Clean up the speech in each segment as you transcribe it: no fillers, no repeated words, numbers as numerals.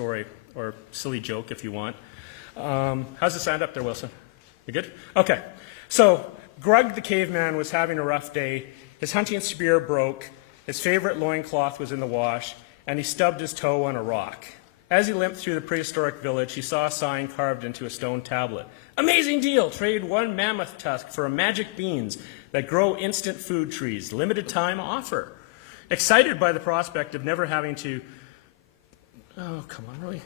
story, or silly joke if you want. How's the sound up there, Wilson? You good? Okay. So Grug the caveman was having a rough day. His hunting spear broke, his favorite loincloth was in the wash, and he stubbed his toe on a rock. As he limped through the prehistoric village, he saw a sign carved into a stone tablet. Amazing deal! Trade 1 mammoth tusk for a magic beans that grow instant food trees. Limited time offer. Excited by the prospect of never having to... Oh, come on, really?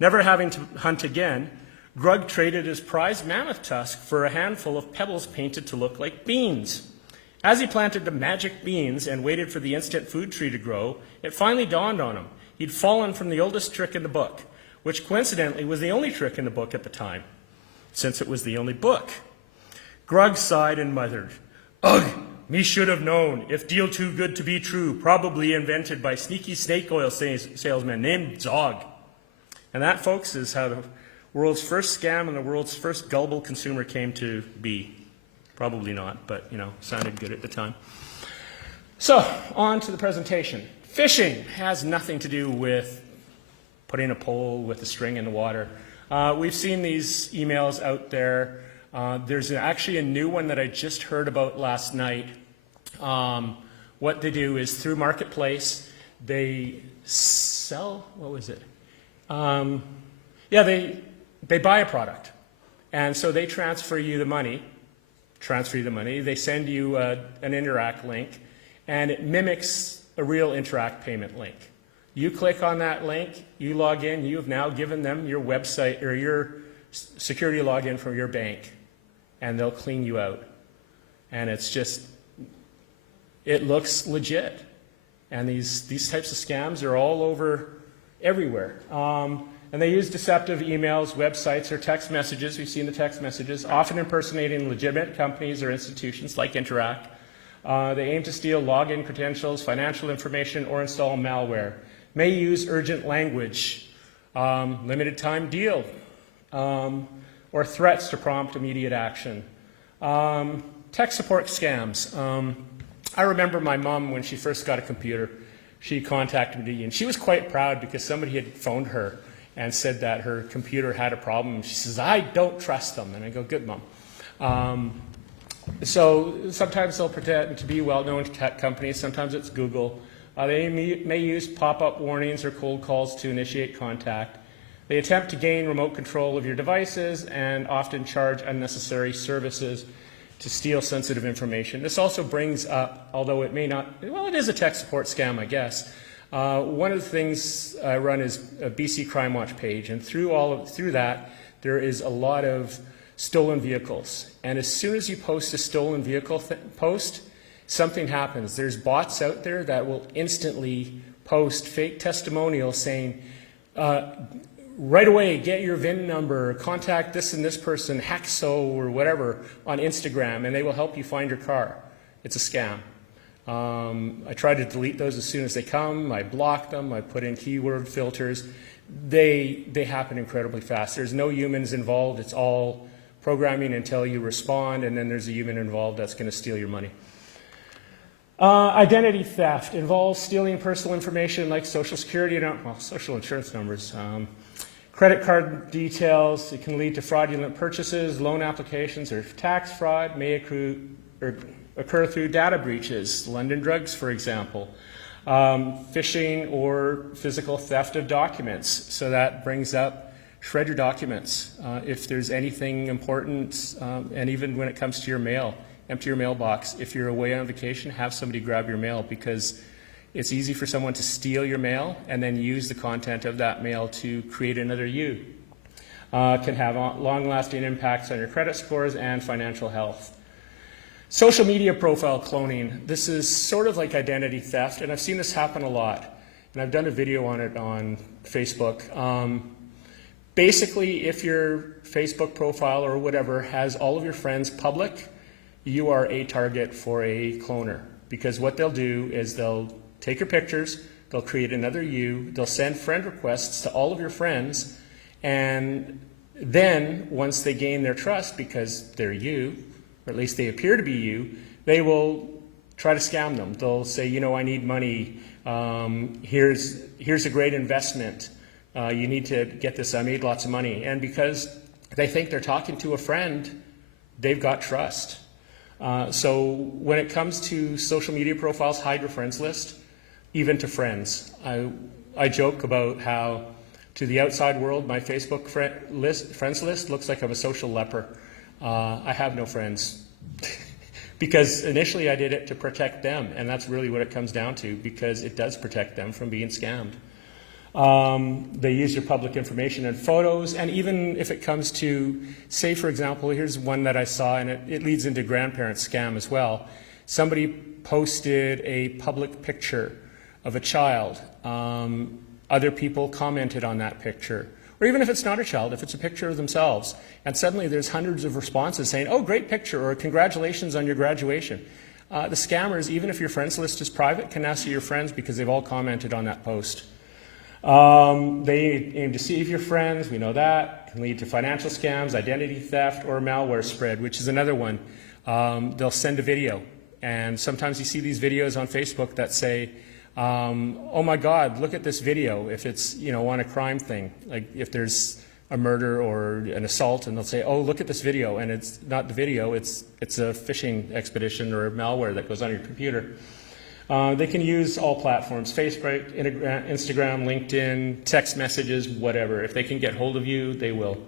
Never having to hunt again, Grug traded his prized mammoth tusk for a handful of pebbles painted to look like beans. As he planted the magic beans and waited for the instant food tree to grow, it finally dawned on him. He'd fallen from the oldest trick in the book, which coincidentally was the only trick in the book at the time, since it was the only book. Grug sighed and muttered, "Ugh, me should have known, if deal too good to be true, probably invented by sneaky snake oil salesman named Zog." And that, folks, is how the world's first scam and the world's first gullible consumer came to be. Probably not, but, sounded good at the time. So, on to the presentation. Fishing has nothing to do with putting a pole with a string in the water. We've seen these emails out there. There's actually a new one that I just heard about last night. What they do is through Marketplace, they sell, what was it? They buy a product. And so they transfer you the money. They send you an Interact link, and it mimics a real Interact payment link. You click on that link, you log in, you have now given them your website or your security login from your bank, and they'll clean you out. And it's just, it looks legit. And these types of scams are all over everywhere. And they use deceptive emails, websites, or text messages. We've seen the text messages, often impersonating legitimate companies or institutions like Interact. They aim to steal login credentials, financial information, or install malware. May use urgent language, limited time deal, or threats to prompt immediate action. Tech support scams. I remember my mom, when she first got a computer, she contacted me, and she was quite proud because somebody had phoned her and said that her computer had a problem. She says, "I don't trust them." And I go, "Good, Mom." So sometimes they'll pretend to be well-known tech companies. Sometimes it's Google. They may use pop-up warnings or cold calls to initiate contact. They attempt to gain remote control of your devices and often charge unnecessary services to steal sensitive information. This also brings up, although it may not, well, it is a tech support scam, I guess. One of the things I run is a BC Crime Watch page, and through that, there is a lot of stolen vehicles. And as soon as you post a stolen vehicle post, something happens. There's bots out there that will instantly post fake testimonials saying, right away, get your VIN number, contact this and this person, Hackso or whatever on Instagram, and they will help you find your car. It's a scam. I try to delete those as soon as they come. I block them. I put in keyword filters. They happen incredibly fast. There's no humans involved. It's all programming until you respond, and then there's a human involved that's going to steal your money. Identity theft involves stealing personal information like social security, social insurance numbers, credit card details. It can lead to fraudulent purchases, loan applications, or tax fraud may occur through data breaches, London Drugs, for example, phishing or physical theft of documents. So that brings up shred your documents if there's anything important, and even when it comes to your mail, empty your mailbox. If you're away on vacation, have somebody grab your mail, because it's easy for someone to steal your mail and then use the content of that mail to create another you. Can have long-lasting impacts on your credit scores and financial health. Social media profile cloning. This is sort of like identity theft, and I've seen this happen a lot. And I've done a video on it on Facebook. Basically, if your Facebook profile or whatever has all of your friends public, you are a target for a cloner. Because what they'll do is they'll take your pictures, they'll create another you, they'll send friend requests to all of your friends, and then once they gain their trust because they're you, or at least they appear to be you, they will try to scam them. They'll say, I need money Here's a great investment. You need to get this. I made lots of money. And because they think they're talking to a friend, they've got trust. So when it comes to social media profiles, hide your friends list, even to friends. I joke about how to the outside world, my Facebook friends list looks like I'm a social leper. I have no friends. Because initially I did it to protect them, and that's really what it comes down to, because it does protect them from being scammed. They use your public information and photos, and even if it comes to, say for example, here's one that I saw, and it leads into grandparent scam as well. Somebody posted a public picture of a child. Other people commented on that picture. Or even if it's not a child, if it's a picture of themselves, and suddenly there's hundreds of responses saying, oh, great picture, or congratulations on your graduation. The scammers, even if your friends list is private, can now see your friends because they've all commented on that post. They aim to deceive your friends, we know that. Can lead to financial scams, identity theft, or malware spread, which is another one. They'll send a video, and sometimes you see these videos on Facebook that say, oh my God, look at this video, if it's, on a crime thing, like if there's a murder or an assault, and they'll say, oh, look at this video, and it's not the video, it's a phishing expedition or malware that goes on your computer. They can use all platforms, Facebook, Instagram, LinkedIn, text messages, whatever. If they can get hold of you, they will.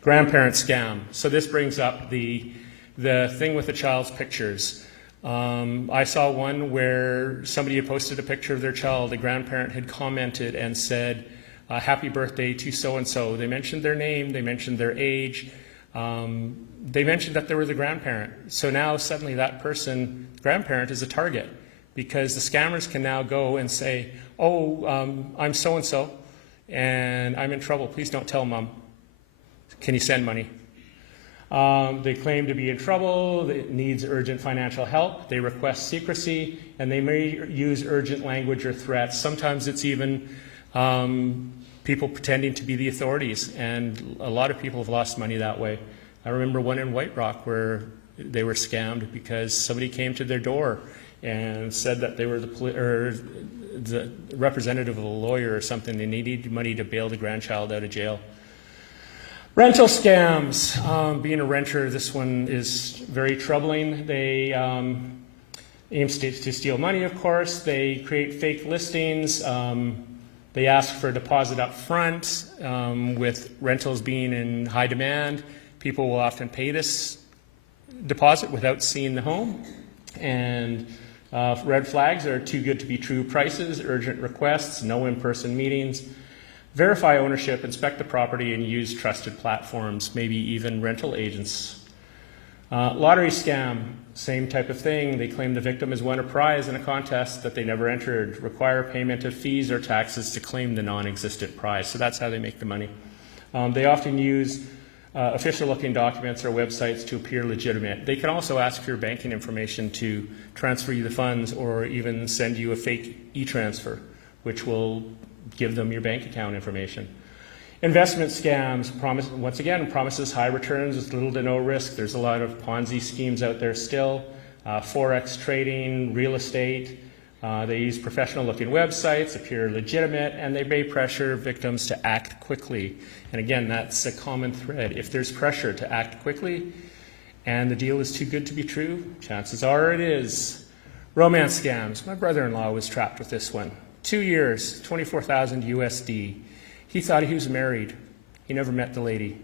Grandparent scam. So this brings up the thing with the child's pictures. I saw one where somebody had posted a picture of their child. The grandparent had commented and said, happy birthday to so-and-so. They mentioned their name, they mentioned their age, they mentioned that they were the grandparent. So now suddenly that person, grandparent, is a target because the scammers can now go and say, oh, I'm so-and-so and I'm in trouble. Please don't tell mom. Can you send money? They claim to be in trouble, it needs urgent financial help, they request secrecy, and they may use urgent language or threats. Sometimes it's even people pretending to be the authorities, and a lot of people have lost money that way. I remember one in White Rock where they were scammed because somebody came to their door and said that they were the representative of a lawyer or something. They needed money to bail the grandchild out of jail. Rental scams. Being a renter, this one is very troubling. They aim to steal money, of course. They create fake listings. They ask for a deposit up front. With rentals being in high demand, people will often pay this deposit without seeing the home. And red flags are too good to be true prices, urgent requests, no in-person meetings. Verify ownership, inspect the property, and use trusted platforms, maybe even rental agents. Lottery scam, same type of thing. They claim the victim has won a prize in a contest that they never entered, require payment of fees or taxes to claim the non-existent prize. So that's how they make the money. They often use official-looking documents or websites to appear legitimate. They can also ask for your banking information to transfer you the funds or even send you a fake e-transfer, which will give them your bank account information. Investment scams, promises high returns with little to no risk. There's a lot of Ponzi schemes out there still. Forex trading, real estate. They use professional-looking websites, appear legitimate, and they may pressure victims to act quickly. And again, that's a common thread. If there's pressure to act quickly and the deal is too good to be true, chances are it is. Romance scams. My brother-in-law was trapped with this one. 2 years, 24,000 USD. He thought he was married. He never met the lady.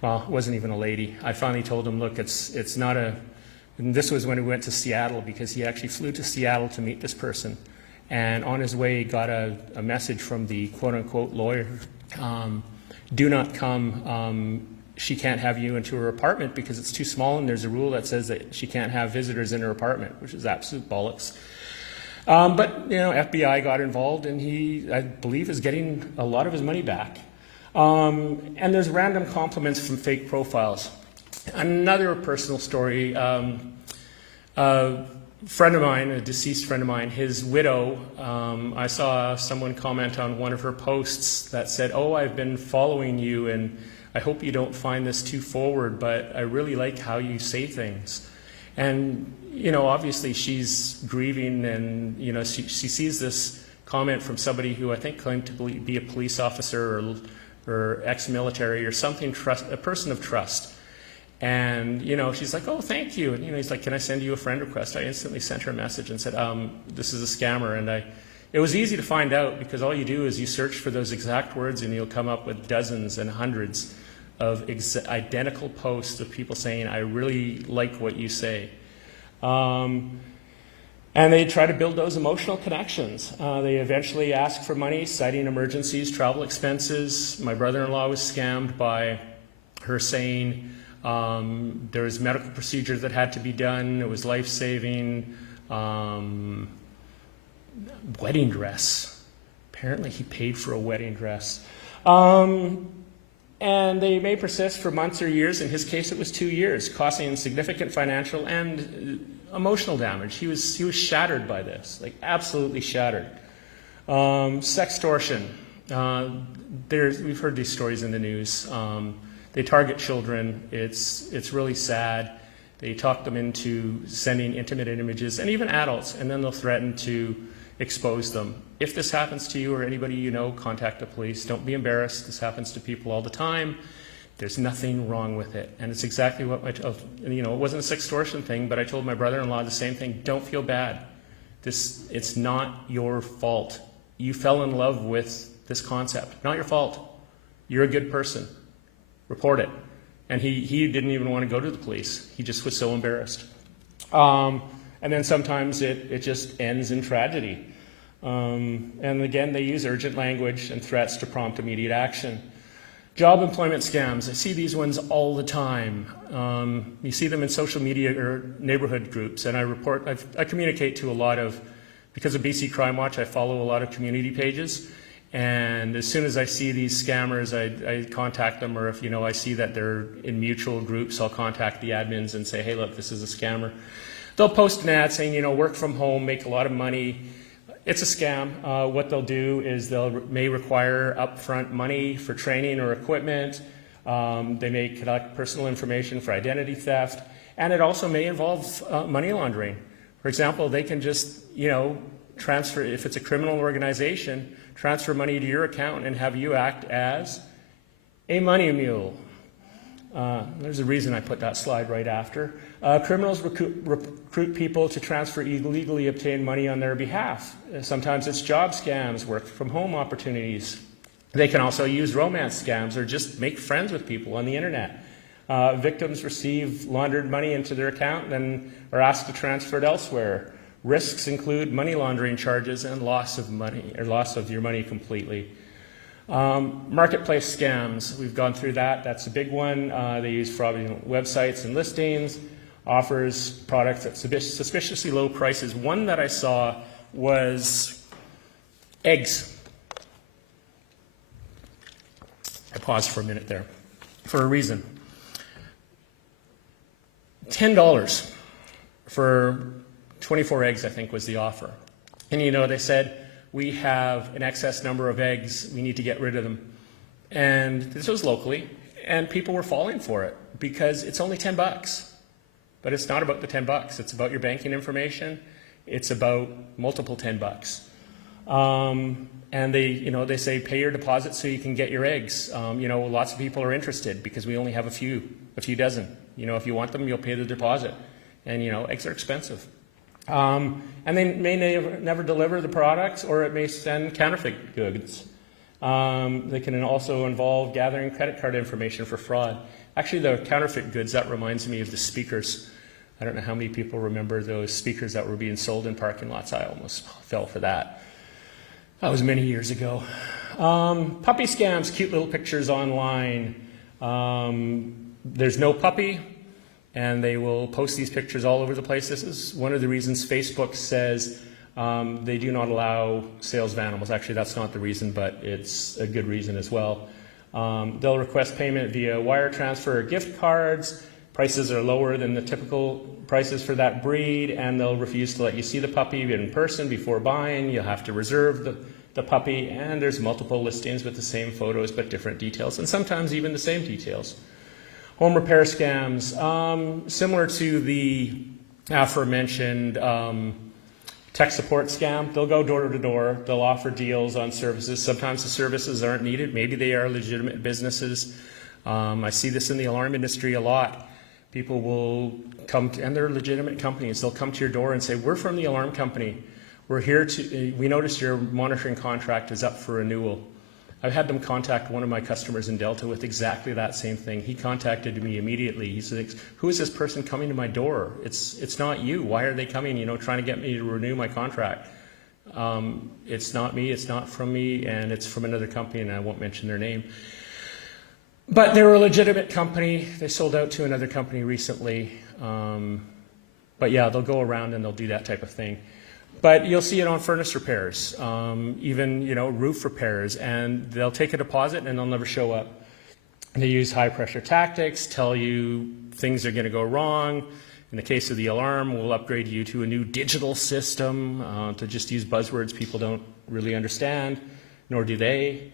Well, it wasn't even a lady. I finally told him, look, it's not a, and this was when we went to Seattle because he actually flew to Seattle to meet this person. And on his way, got a message from the quote-unquote lawyer. Do not come. She can't have you into her apartment because it's too small, and there's a rule that says that she can't have visitors in her apartment, which is absolute bollocks. But FBI got involved, and he, I believe, is getting a lot of his money back. And there's random compliments from fake profiles. Another personal story. A friend of mine, a deceased friend of mine, his widow. I saw someone comment on one of her posts that said, "Oh, I've been following you, and I hope you don't find this too forward, but I really like how you say things." And, you know, obviously she's grieving, and, you know, she sees this comment from somebody who I think claimed to be a police officer or ex-military or something, a person of trust. And, you know, she's like, oh, thank you. And, you know, he's like, can I send you a friend request? I instantly sent her a message and said, this is a scammer. And it was easy to find out, because all you do is you search for those exact words and you'll come up with dozens and hundreds of identical posts of people saying, I really like what you say. And they try to build those emotional connections. They eventually ask for money, citing emergencies, travel expenses. My brother-in-law was scammed by her saying there was medical procedures that had to be done. It was life-saving. Wedding dress. Apparently he paid for a wedding dress. And they may persist for months or years. In his case, it was 2 years, causing significant financial and emotional damage. He was shattered by this, like absolutely shattered. Sextortion. We've heard these stories in the news. They target children. It's really sad. They talk them into sending intimate images, and even adults, and then they'll threaten to expose them. If this happens to you or anybody you know, contact the police. Don't be embarrassed. This happens to people all the time. There's nothing wrong with it. And it's exactly what you know, it wasn't a sextortion thing, but I told my brother-in-law the same thing. Don't feel bad. It's not your fault. You fell in love with this concept. Not your fault. You're a good person. Report it. And he didn't even want to go to the police. He just was so embarrassed. And then sometimes it just ends in tragedy. And again, they use urgent language and threats to prompt immediate action. Job employment scams. I see these ones all the time. You see them in social media or neighborhood groups, and I communicate to a lot of, because of BC Crime Watch, I follow a lot of community pages. And as soon as I see these scammers, I contact them, or if I see that they're in mutual groups, I'll contact the admins and say, hey, look, this is a scammer. They'll post an ad saying, work from home, make a lot of money. It's a scam. What they'll do is may require upfront money for training or equipment. They may collect personal information for identity theft, and it also may involve money laundering. For example, they can just, transfer, if it's a criminal organization, transfer money to your account and have you act as a money mule. There's a reason I put that slide right after. Criminals recruit people to transfer illegally obtained money on their behalf. Sometimes it's job scams, work from home opportunities. They can also use romance scams or just make friends with people on the internet. Victims receive laundered money into their account and then are asked to transfer it elsewhere. Risks include money laundering charges and loss of money, or loss of your money completely. Marketplace scams, we've gone through that. That's a big one. They use fraudulent websites and listings, offers products at suspiciously low prices. One that I saw was eggs. I paused for a minute there for a reason. $10 for 24 eggs, I think, was the offer. And they said, we have an excess number of eggs, we need to get rid of them. And this was locally, and people were falling for it because it's only $10. But it's not about the $10, it's about your banking information, it's about multiple $10. And they say pay your deposit so you can get your eggs. Lots of people are interested because we only have a few dozen. If you want them, you'll pay the deposit. And eggs are expensive. And they may never deliver the products, or it may send counterfeit goods. They can also involve gathering credit card information for fraud. Actually, the counterfeit goods, that reminds me of the speakers. I don't know how many people remember those speakers that were being sold in parking lots. I almost fell for that. That was many years ago. Puppy scams, cute little pictures online. There's no puppy, and they will post these pictures all over the place. This is one of the reasons Facebook says they do not allow sales of animals. Actually, that's not the reason, but it's a good reason as well. They'll request payment via wire transfer or gift cards. Prices are lower than the typical prices for that breed, and they'll refuse to let you see the puppy in person before buying. You'll have to reserve the puppy, and there's multiple listings with the same photos but different details, and sometimes even the same details. Home repair scams, similar to the aforementioned tech support scam. They'll go door to door. They'll offer deals on services. Sometimes the services aren't needed. Maybe they are legitimate businesses. I see this in the alarm industry a lot. People will come, and they're legitimate companies. They'll come to your door and say, "We're from the alarm company. We're here to, we noticed your monitoring contract is up for renewal." I've had them contact one of my customers in Delta with exactly that same thing. He contacted me immediately. He said, "Who is this person coming to my door? It's not you. Why are they coming, trying to get me to renew my contract?" It's not me, it's not from me, and it's from another company, and I won't mention their name. But they're a legitimate company. They sold out to another company recently. But yeah, they'll go around and they'll do that type of thing. But you'll see it on furnace repairs, even roof repairs, and they'll take a deposit and they'll never show up. They use high pressure tactics, tell you things are going to go wrong. In the case of the alarm, we'll upgrade you to a new digital system, to just use buzzwords people don't really understand, nor do they.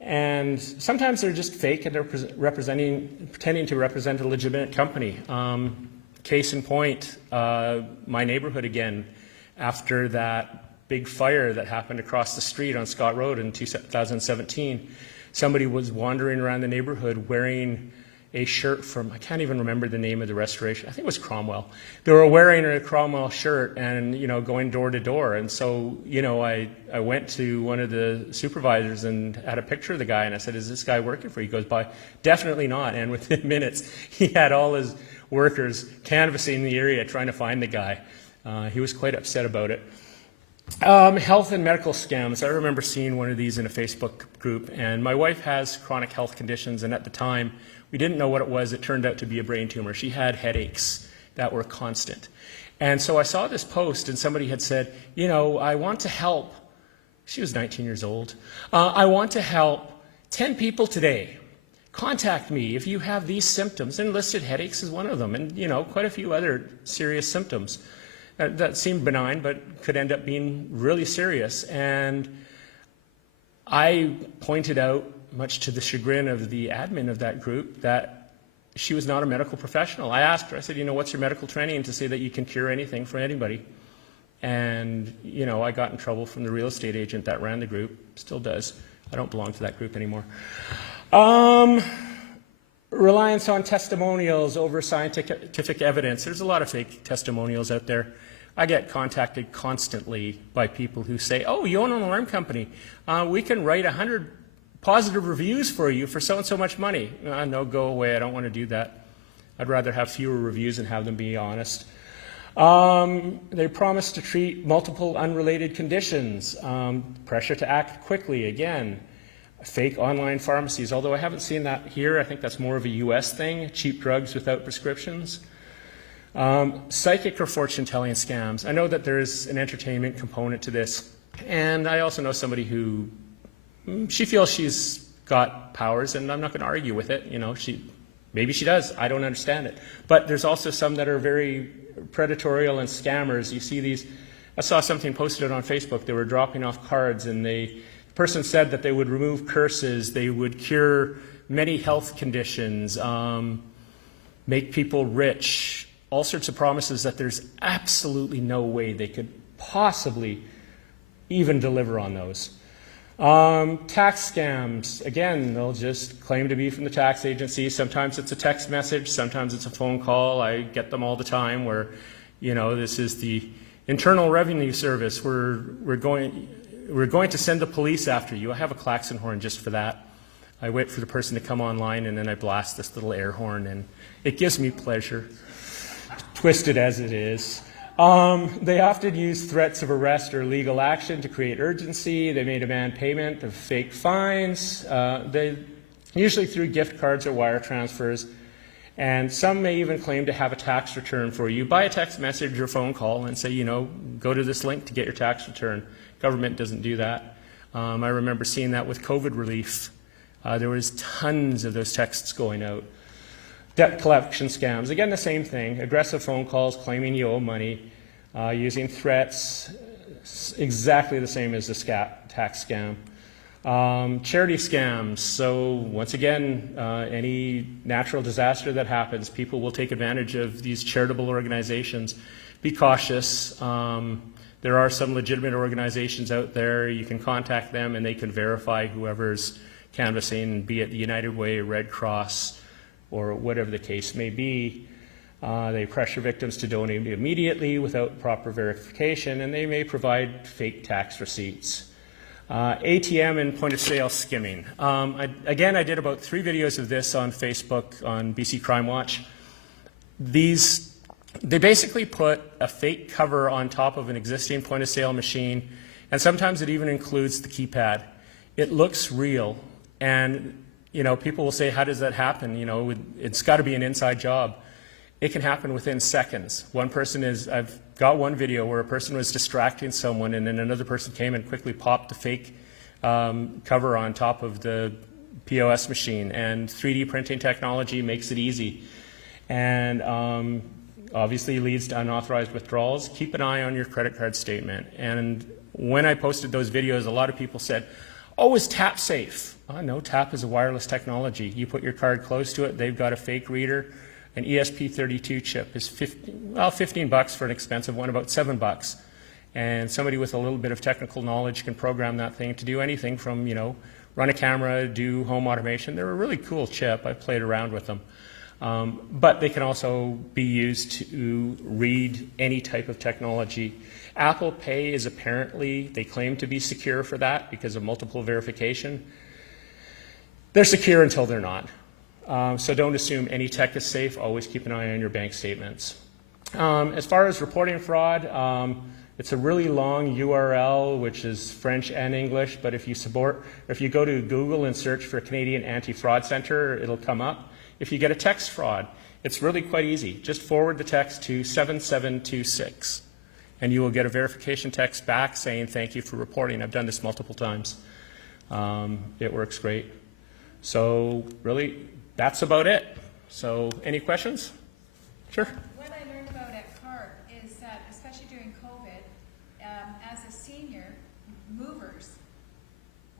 And sometimes they're just fake and they're pretending to represent a legitimate company. Case in point, my neighborhood again. After that big fire that happened across the street on Scott Road in 2017, somebody was wandering around the neighborhood wearing a shirt from, I can't even remember the name of the restoration, I think it was Cromwell. They were wearing a Cromwell shirt and, going door to door. And so, I went to one of the supervisors and had a picture of the guy and I said, "Is this guy working for you?" He goes by, "Definitely not." And within minutes, he had all his workers canvassing the area trying to find the guy. He was quite upset about it. Health and medical scams. I remember seeing one of these in a Facebook group, and my wife has chronic health conditions, and at the time, we didn't know what it was. It turned out to be a brain tumor. She had headaches that were constant. And so I saw this post, and somebody had said, "I want to help." She was 19 years old. "I want to help 10 people today. Contact me if you have these symptoms," and listed headaches as one of them, and quite a few other serious symptoms. That seemed benign, but could end up being really serious. And I pointed out, much to the chagrin of the admin of that group, that she was not a medical professional. I asked her, I said, "What's your medical training to say that you can cure anything for anybody?" And, I got in trouble from the real estate agent that ran the group, still does. I don't belong to that group anymore. Reliance on testimonials over scientific evidence. There's a lot of fake testimonials out there. I get contacted constantly by people who say, "Oh, you own an alarm company. We can write 100 positive reviews for you for so and so much money." No, go away. I don't want to do that. I'd rather have fewer reviews and have them be honest. They promise to treat multiple unrelated conditions. Pressure to act quickly, again. Fake online pharmacies, although I haven't seen that here. I think that's more of a US thing, cheap drugs without prescriptions. Psychic or fortune-telling scams. I know that there's an entertainment component to this, and I also know somebody who, she feels she's got powers, and I'm not going to argue with it. Maybe she does. I don't understand it. But there's also some that are very predatorial and scammers. You see these, I saw something posted on Facebook. They were dropping off cards, and the person said that they would remove curses, they would cure many health conditions, make people rich, all sorts of promises that there's absolutely no way they could possibly even deliver on those. Tax scams, again, they'll just claim to be from the tax agency. Sometimes it's a text message, sometimes it's a phone call. I get them all the time where, this is the Internal Revenue Service. We're going to send the police after you. I have a klaxon horn just for that. I wait for the person to come online and then I blast this little air horn, and it gives me pleasure, twisted as it is. They often use threats of arrest or legal action to create urgency. They may demand payment of fake fines. They usually through gift cards or wire transfers. And some may even claim to have a tax return for you by a text message or phone call and say, go to this link to get your tax return. Government doesn't do that. I remember seeing that with COVID relief. There was tons of those texts going out. Debt collection scams, again the same thing. Aggressive phone calls claiming you owe money, using threats, exactly the same as the tax scam. Charity scams, so once again, any natural disaster that happens, people will take advantage of these charitable organizations be cautious. There are some legitimate organizations out there. You can contact them and they can verify whoever's canvassing, be it the United Way, Red Cross, or whatever the case may be. They pressure victims to donate immediately without proper verification, and they may provide fake tax receipts. ATM and point-of-sale skimming. I did about 3 videos of this on Facebook on BC Crime Watch. They basically put a fake cover on top of an existing point-of-sale machine, and sometimes it even includes the keypad. It looks real, and people will say, how does that happen? It's got to be an inside job. It can happen within seconds. I've got one video where a person was distracting someone, and then another person came and quickly popped the fake cover on top of the POS machine, and 3D printing technology makes it easy. And obviously leads to unauthorized withdrawals. Keep an eye on your credit card statement. And when I posted those videos, a lot of people said, oh, is TAP safe? No, TAP is a wireless technology. You put your card close to it, they've got a fake reader. An ESP32 chip is $15 for an expensive one, about $7. And somebody with a little bit of technical knowledge can program that thing to do anything from, run a camera, do home automation. They're a really cool chip. I played around with them. But they can also be used to read any type of technology. Apple Pay is apparently, they claim to be secure for that because of multiple verification. They're secure until they're not. So don't assume any tech is safe. Always keep an eye on your bank statements. As far as reporting fraud, it's a really long URL, which is French and English, but if you go to Google and search for Canadian Anti-Fraud Center, it'll come up. If you get a text fraud, it's really quite easy. Just forward the text to 7726, and you will get a verification text back saying thank you for reporting. I've done this multiple times. It works great. So really, that's about it. So any questions? Sure. What I learned about at CARB is that, especially during COVID, as a senior, movers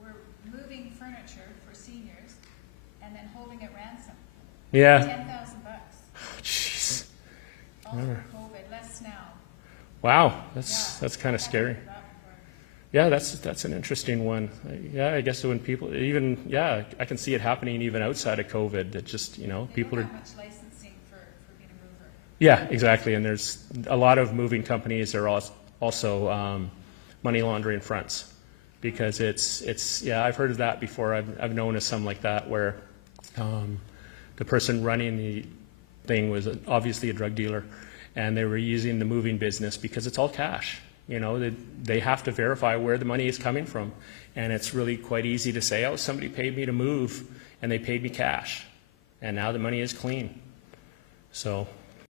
were moving furniture for seniors and then holding it ransom. Yeah. $10,000. Oh, jeez. All from COVID, less now. Wow, that's kind of scary. Yeah, that's an interesting one. Yeah, I guess when people I can see it happening even outside of COVID. That just people are. Not much licensing for being a mover. Yeah, exactly. And there's a lot of moving companies are also money laundering fronts because it's I've heard of that before. I've known of some like that where the person running the thing was obviously a drug dealer, and they were using the moving business because it's all cash. They have to verify where the money is coming from, and it's really quite easy to say, oh, somebody paid me to move, and they paid me cash, and now the money is clean. So